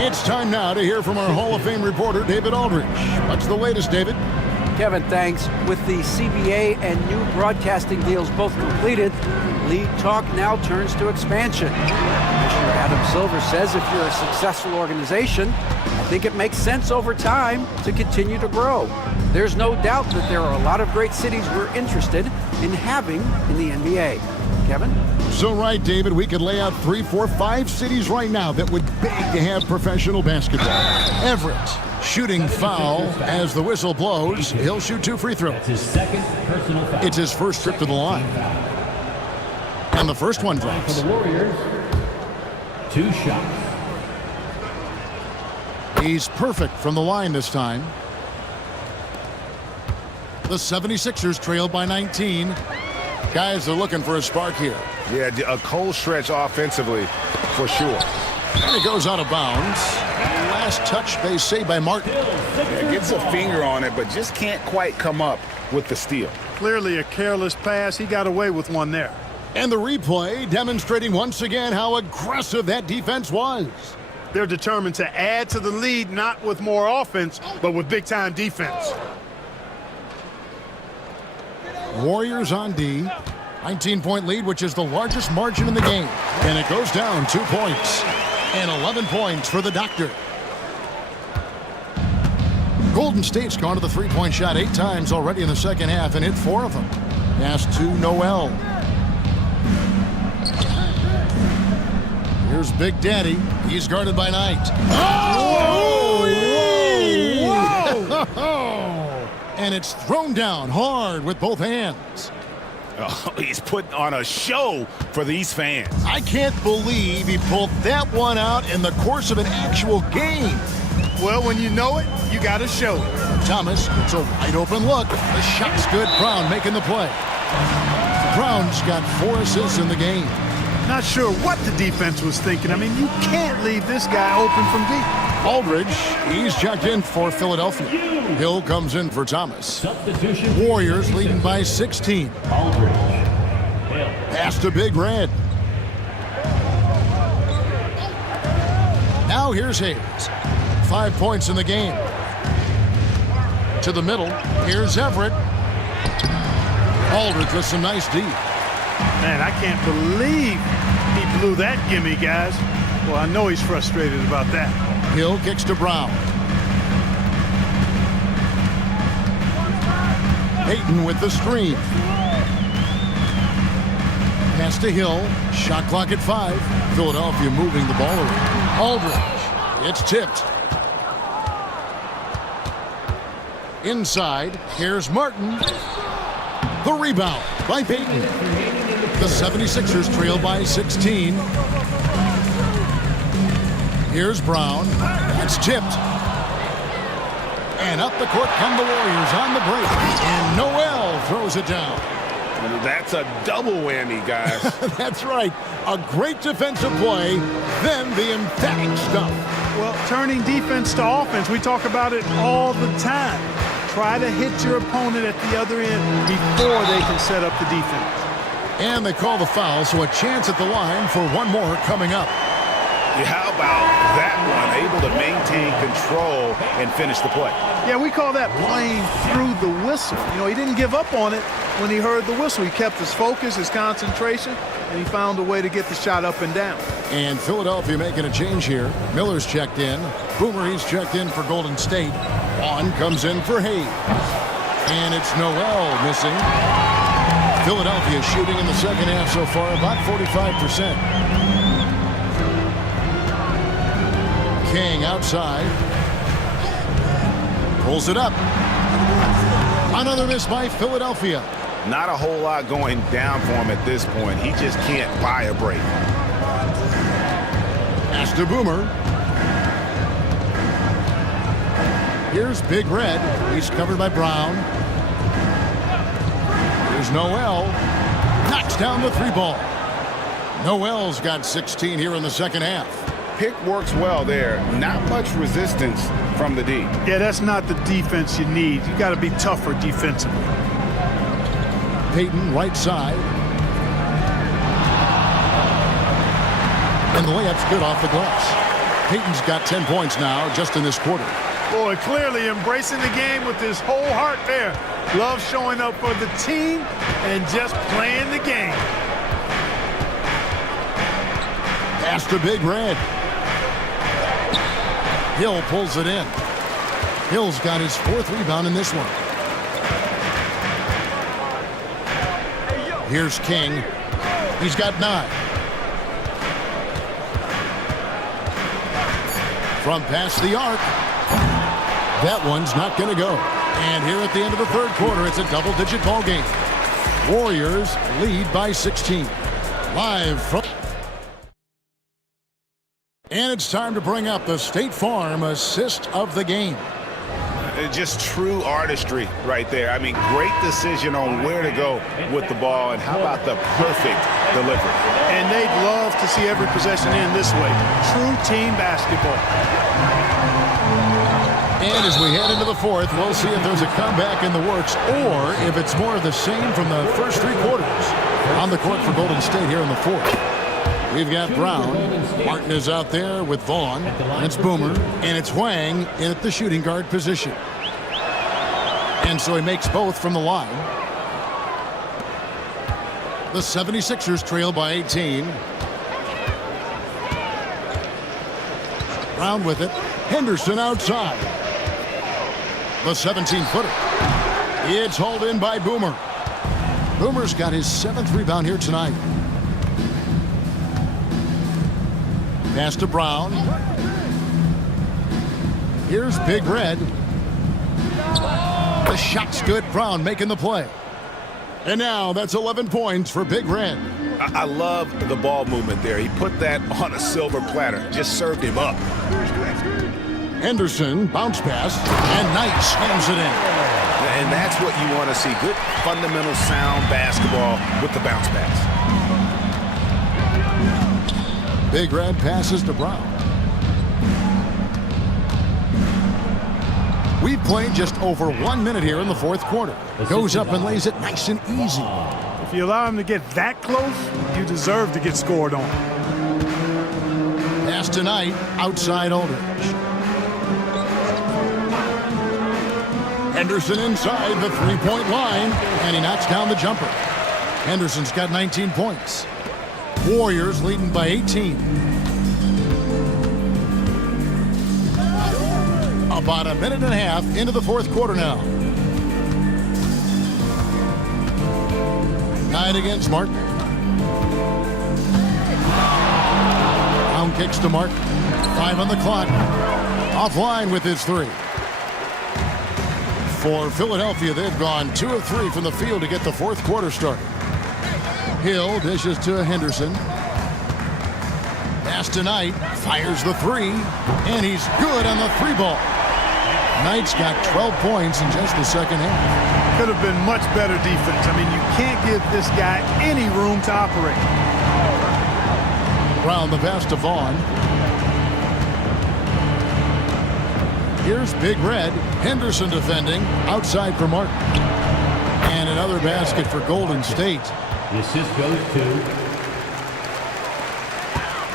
It's time now to hear from our Hall of Fame reporter, David Aldridge. What's the latest, David? Kevin, thanks. With the CBA and new broadcasting deals both completed, league talk now turns to expansion. Commissioner Adam Silver says if you're a successful organization, I think it makes sense over time to continue to grow. There's no doubt that there are a lot of great cities we're interested in having in the NBA. Kevin? So right, David, we could lay out 3, 4, 5 cities right now that would beg to have professional basketball. Everett, shooting foul as the whistle blows. He'll shoot 2 free throws. That's his second personal foul. It's his first trip to the line. And the first one For drops. the Warriors, 2 shots. He's perfect from the line this time. The 76ers trail by 19. Guys are looking for a spark here. Yeah, a cold stretch offensively, for sure. And it goes out of bounds. Last touch, they say, by Martin. Yeah, gets a finger on it, but just can't quite come up with the steal. Clearly a careless pass. He got away with one there. And the replay demonstrating once again how aggressive that defense was. They're determined to add to the lead, not with more offense, but with big-time defense. Warriors on D. 19-point lead, which is the largest margin in the game. And it goes down 2 points. And 11 points for the Doctor. Golden State's gone to the three-point shot 8 times already in the second half and hit 4 of them. Pass to Noel. Here's Big Daddy. He's guarded by Knight. Oh! Whoa! And it's thrown down hard with both hands. Oh, he's putting on a show for these fans. I can't believe he pulled that one out in the course of an actual game. Well, when you know it, you got to show it. Thomas gets a wide open look. The shot's good. Brown making the play. Brown's got 4 assists in the game. Not sure what the defense was thinking. I mean, you can't leave this guy open from deep. Aldridge, he's checked in for Philadelphia. Hill comes in for Thomas. Substitution. Warriors leading by 16. Aldridge. Pass to Big Red. Now here's Hayes. 5 points in the game. To the middle. Here's Everett. Aldridge with some nice D. Man, I can't believe he blew that gimme, guys. Well, I know he's frustrated about that. Hill kicks to Brown. Payton with the screen. Pass to Hill. Shot clock at 5. Philadelphia moving the ball around. Aldridge. It's tipped. Inside. Here's Martin. The rebound by Payton. The 76ers trail by 16. Here's Brown. That's tipped. And up the court come the Warriors on the break. And Noel throws it down. That's a double whammy, guys. That's right. A great defensive play, then the emphatic stuff. Well, turning defense to offense, we talk about it all the time. Try to hit your opponent at the other end before they can set up the defense. And they call the foul, so a chance at the line for one more coming up. Yeah, how about that one? Able to maintain control and finish the play. Yeah, we call that playing through the whistle. You know, he didn't give up on it when he heard the whistle. He kept his focus, his concentration, and he found a way to get the shot up and down. And Philadelphia making a change here. Miller's checked in. Boomer, he's checked in for Golden State. Vaughn comes in for Hayes. And it's Noel missing. Philadelphia shooting in the second half so far about 45%. King outside. Pulls it up. Another miss by Philadelphia. Not a whole lot going down for him at this point. He just can't buy a break. Pass to Boomer. Here's Big Red. He's covered by Brown. Here's Noel. Knocks down the three ball. Noel's got 16 here in the second half. Pick works well there. Not much resistance from the D. Yeah, that's not the defense you need. You got to be tougher defensively. Payton right side. And the layup's good off the glass. Payton's got 10 points now just in this quarter. Boy, clearly embracing the game with his whole heart there. Love showing up for the team and just playing the game. Pass to Big Red. Hill pulls it in. Hill's got his fourth rebound in this one. Here's King. He's got 9. From past the arc. That one's not going to go. And here at the end of the third quarter, it's a double-digit ball game. Warriors lead by 16. Live from... And it's time to bring up the State Farm assist of the game. Just true artistry right there. I mean, great decision on where to go with the ball, and how about the perfect delivery. And they'd love to see every possession end this way. True team basketball. And as we head into the fourth, we'll see if there's a comeback in the works or if it's more of the same from the first 3 quarters. On the court for Golden State here in the fourth. We've got Brown. Martin is out there with Vaughn. And it's Boomer. And it's Wang in at the shooting guard position. And so he makes both from the line. The 76ers trail by 18. Brown with it. Henderson outside. The 17-footer. It's hauled in by Boomer. Boomer's got his 7th rebound here tonight. Pass to Brown. Here's Big Red. The shot's good. Brown making the play. And now that's 11 points for Big Red. I love the ball movement there. He put that on a silver platter. Just served him up. Henderson, bounce pass, and Knight slams it in. And that's what you want to see. Good, fundamental, sound basketball with the bounce pass. Big Red passes to Brown. We've played just over 1 minute here in the fourth quarter. Goes up and lays it nice and easy. If you allow him to get that close, you deserve to get scored on. Pass to Knight, outside Aldridge. Henderson inside the three-point line, and he knocks down the jumper. Henderson's got 19 points. Warriors leading by 18. About a minute and a half into the fourth quarter now. Knight against Martin. Brown kicks to Martin. 5 on the clock. Offline with his 3. For Philadelphia, they've gone 2 of 3 from the field to get the fourth quarter started. Hill dishes to Henderson. Pass to Knight, fires the 3, and he's good on the 3 ball. Knight's got 12 points in just the second half. Could have been much better defense. I mean, you can't give this guy any room to operate. Brown the pass to Vaughn. Here's Big Red. Henderson defending. Outside for Martin. And another basket for Golden State. The assist goes to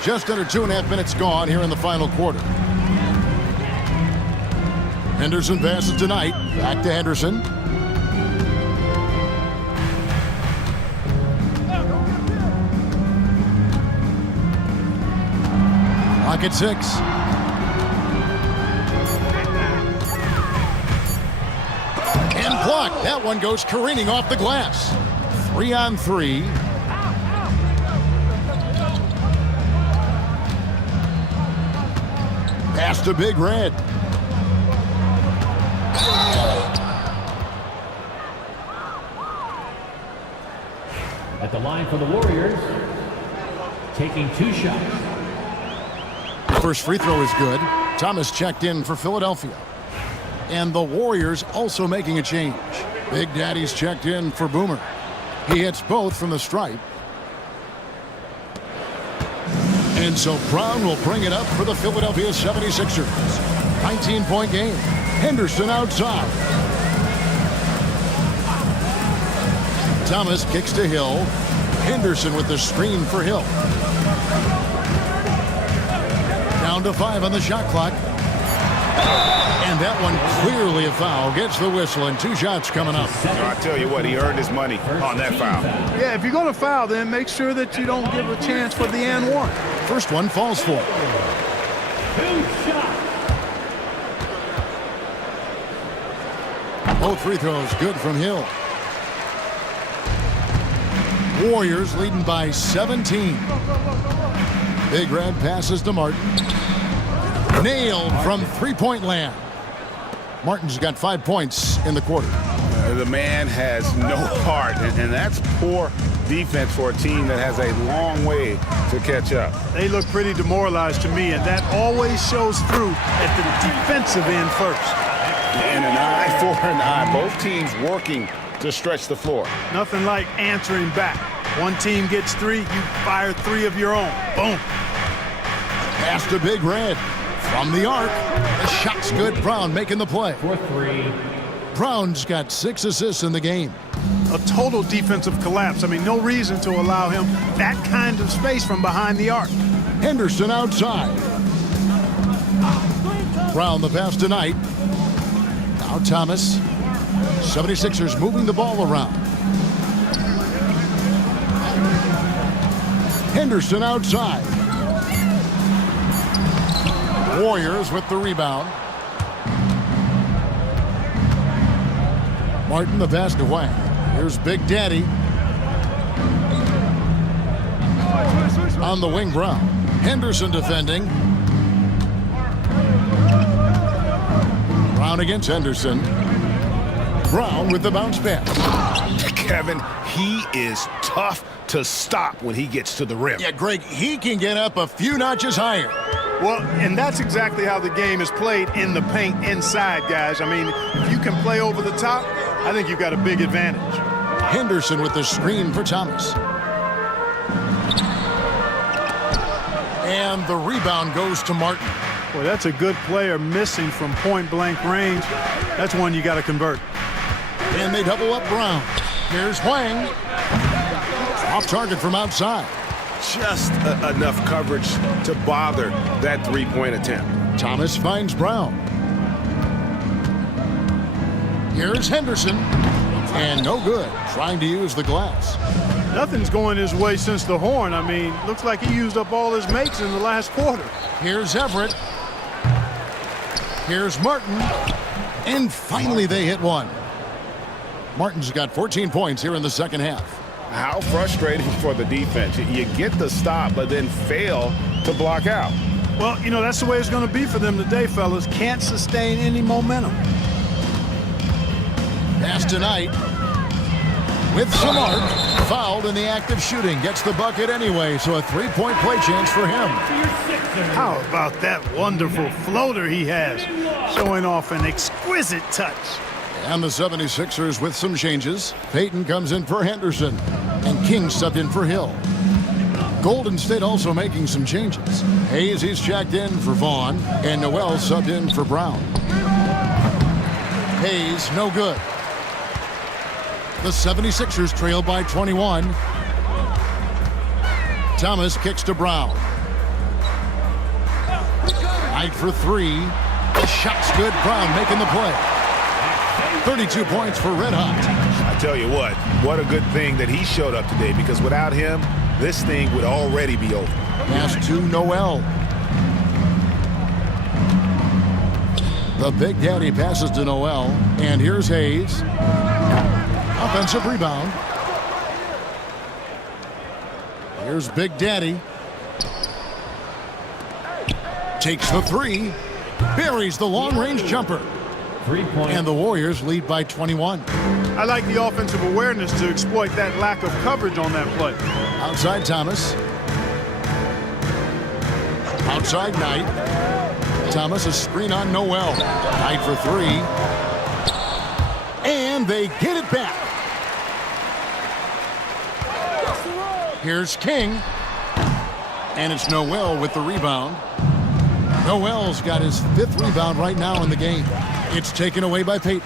Just under 2.5 minutes gone here in the final quarter. Henderson passes to Knight. Back to Henderson. Clock at 6. And blocked. That one goes careening off the glass. 3-on-3. Pass to Big Red. at the line for the Warriors, taking 2 shots. First free throw is good. Thomas checked in for Philadelphia. And the Warriors also making a change. Big Daddy's checked in for Boomer. He hits both from the stripe. And so Brown will bring it up for the Philadelphia 76ers. 19-point game. Henderson outside. Thomas kicks to Hill. Henderson with the screen for Hill. Down to 5 on the shot clock. And that one clearly a foul. Gets the whistle and 2 shots coming up. I tell you what, he earned his money on that foul. Yeah, if you're going to foul, then make sure that you don't give a chance for the and one. First one falls for. 2 shots. Both free throws good from Hill. Warriors leading by 17. Big Red passes to Martin. Nailed from three-point land. Martin's got 5 points in the quarter. The man has no heart, and that's poor defense for a team that has a long way to catch up. They look pretty demoralized to me, and that always shows through at the defensive end first. And an eye for an eye. Both teams working to stretch the floor. Nothing like answering back. One team gets 3, you fire 3 of your own. Boom. Pass to Big Red. From the arc. The shot's good. Brown making the play. For 3. Brown's got 6 assists in the game. A total defensive collapse. I mean, no reason to allow him that kind of space from behind the arc. Henderson outside. Brown the pass tonight. Now Thomas. 76ers moving the ball around. Henderson outside. Warriors with the rebound. Martin the pass to Wang. Here's Big Daddy. On the wing, Brown. Henderson defending. Brown against Henderson. Brown with the bounce pass. Kevin, he is tough to stop when he gets to the rim. Yeah, Greg, he can get up a few notches higher. Well, and that's exactly how the game is played in the paint inside, guys. I mean, if you can play over the top, I think you've got a big advantage. Henderson with the screen for Thomas. And the rebound goes to Martin. Boy, that's a good player missing from point-blank range. That's one you got to convert. And they double up Brown. Here's Wang. Off target from outside. Just enough coverage to bother that three-point attempt. Thomas finds Brown. Here's Henderson. And no good. Trying to use the glass. Nothing's going his way since the horn. I mean, looks like he used up all his makes in the last quarter. Here's Everett. Here's Martin. And finally they hit one. Martin's got 14 points here in the second half. How frustrating for the defense. You get the stop, but then fail to block out. Well, you know, that's the way it's going to be for them today, fellas. Can't sustain any momentum. Pass tonight. With some arc. Fouled in the act of shooting. Gets the bucket anyway, so a 3-point play chance for him. How about that wonderful floater he has? showing off an exquisite touch. And the 76ers with some changes. Payton comes in for Henderson, and King subbed in for Hill. Golden State also making some changes. Hayes, he's checked in for Vaughn, and Noel subbed in for Brown. Hayes, no good. The 76ers trail by 21. Thomas kicks to Brown. Knight for three. The shot's good. Brown making the play. 32 points for Red Hot. I tell you what a good thing that he showed up today, because without him, this thing would already be over. Pass to Noel. The Big Daddy passes to Noel, and here's Hayes. Offensive rebound. Here's Big Daddy. Takes the three. Buries the long-range jumper. 3-point. And the Warriors lead by 21. I like the offensive awareness to exploit that lack of coverage on that play. Outside Thomas. Outside Knight. Thomas, a screen on Noel. Knight for three. And they get it back. Here's King. And it's Noel with the rebound. Noel's got his 5th rebound right now in the game. It's taken away by Payton.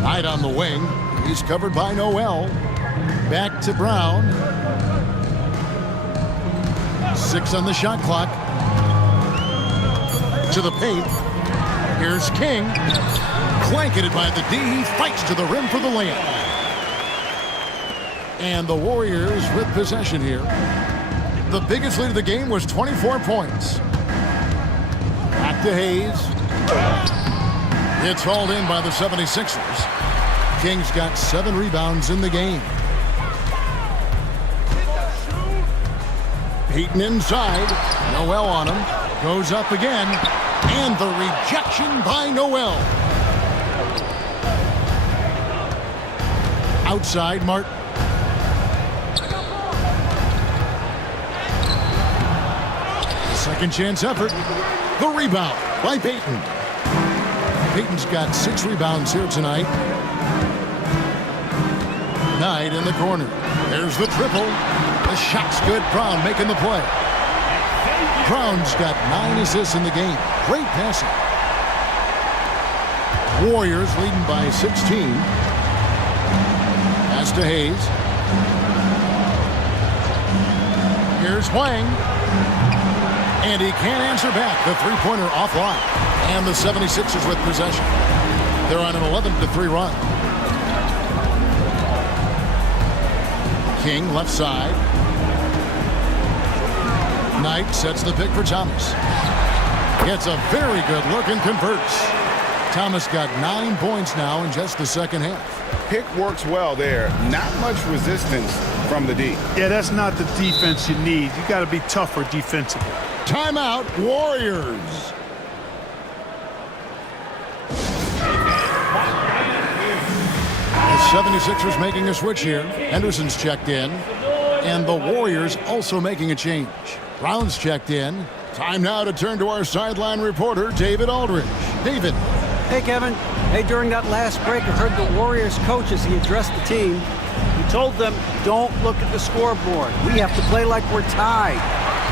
Knight on the wing. He's covered by Noel. Back to Brown. 6 on the shot clock. To the paint. Here's King. Blanketed by the D. He fights to the rim for the layup. And the Warriors with possession here. The biggest lead of the game was 24 points. Back to Hayes. It's hauled in by the 76ers. King's got 7 rebounds in the game. Payton inside. Noel on him. Goes up again. And the rejection by Noel. Outside Martin. Second chance effort. The rebound by Payton. Payton's got 6 rebounds here tonight. Knight in the corner. There's the triple. The shot's good. Brown making the play. Brown's got 9 assists in the game. Great passing. Warriors leading by 16. Pass to Hayes. Here's Wang. And he can't answer back. The three-pointer offline. And the 76ers with possession. They're on an 11-3 run. King left side. Knight sets the pick for Thomas. Gets a very good look and converts. Thomas got 9 points now in just the second half. Pick works well there. Not much resistance from the D. Yeah, that's not the defense you need. You got to be tougher defensively. Timeout, Warriors. The 76ers making a switch here. Henderson's checked in. And the Warriors also making a change. Brown's checked in. Time now to turn to our sideline reporter, David Aldridge. David. Hey, Kevin. Hey, during that last break, I heard the Warriors coach as he addressed the team. He told them, don't look at the scoreboard. We have to play like we're tied.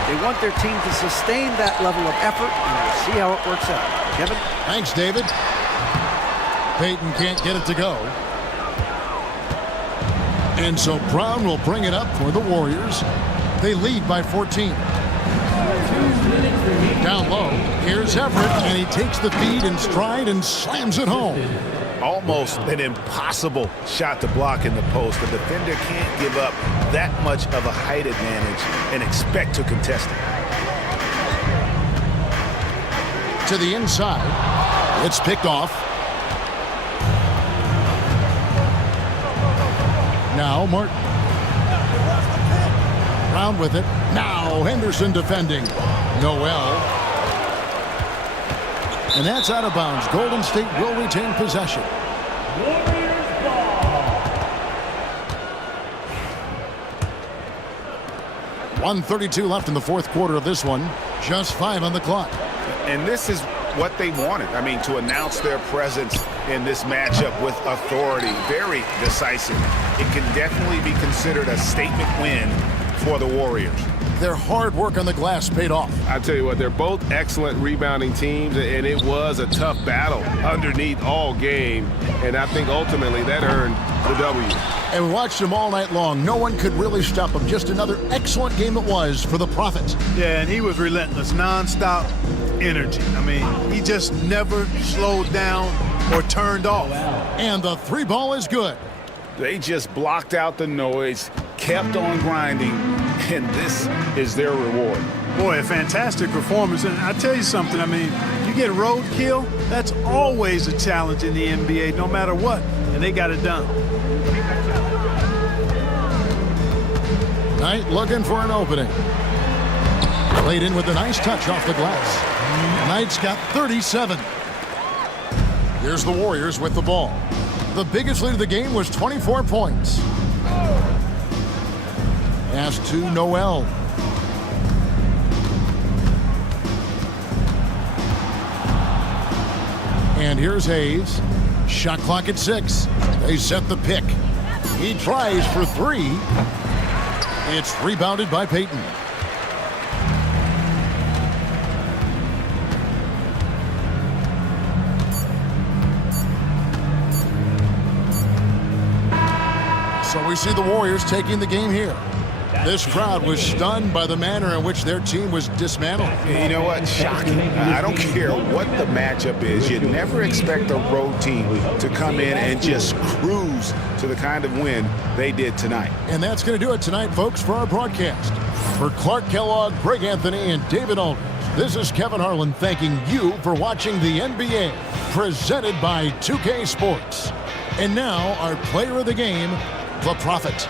They want their team to sustain that level of effort, and we'll see how it works out. Kevin? Thanks, David. Payton can't get it to go. And so Brown will bring it up for the Warriors. They lead by 14. Down low, here's Everett, and he takes the feed in stride and slams it home. Almost an impossible shot to block in the post. The defender can't give up that much of a height advantage and expect to contest it. To the inside, it's picked off. Now Martin. Brown with it. Now Henderson defending. Noel. And that's out of bounds. Golden State will retain possession. 1:32 left in the fourth quarter of this one. Just 5 on the clock. And this is what they wanted. I mean, to announce their presence in this matchup with authority. Very decisive. It can definitely be considered a statement win for the Warriors. Their hard work on the glass paid off. I tell you what, they're both excellent rebounding teams, and it was a tough battle underneath all game, and I think ultimately that earned the W. And we watched them all night long. No one could really stop them. Just another excellent game it was for the Prophet. Yeah, and he was relentless, nonstop energy. I mean, he just never slowed down or turned off. And the 3 ball is good. They just blocked out the noise, kept on grinding, and this is their reward. Boy, a fantastic performance. And I tell you something, I mean, you get roadkill, that's always a challenge in the NBA, no matter what. And they got it done. Knight looking for an opening. Played in with a nice touch off the glass. Knight's got 37. Here's the Warriors with the ball. The biggest lead of the game was 24 points. Pass to Noel. And here's Hayes. Shot clock at 6. They set the pick. He tries for 3. It's rebounded by Payton. So we see the Warriors taking the game here. This crowd was stunned by the manner in which their team was dismantled. You know what? Shocking. I don't care what the matchup is. You never expect a road team to come in and just cruise to the kind of win they did tonight. And that's going to do it tonight, folks, for our broadcast. For Clark Kellogg, Greg Anthony, and David Aldridge, this is Kevin Harlan thanking you for watching the NBA, presented by 2K Sports. And now, our player of the game, the Prophet.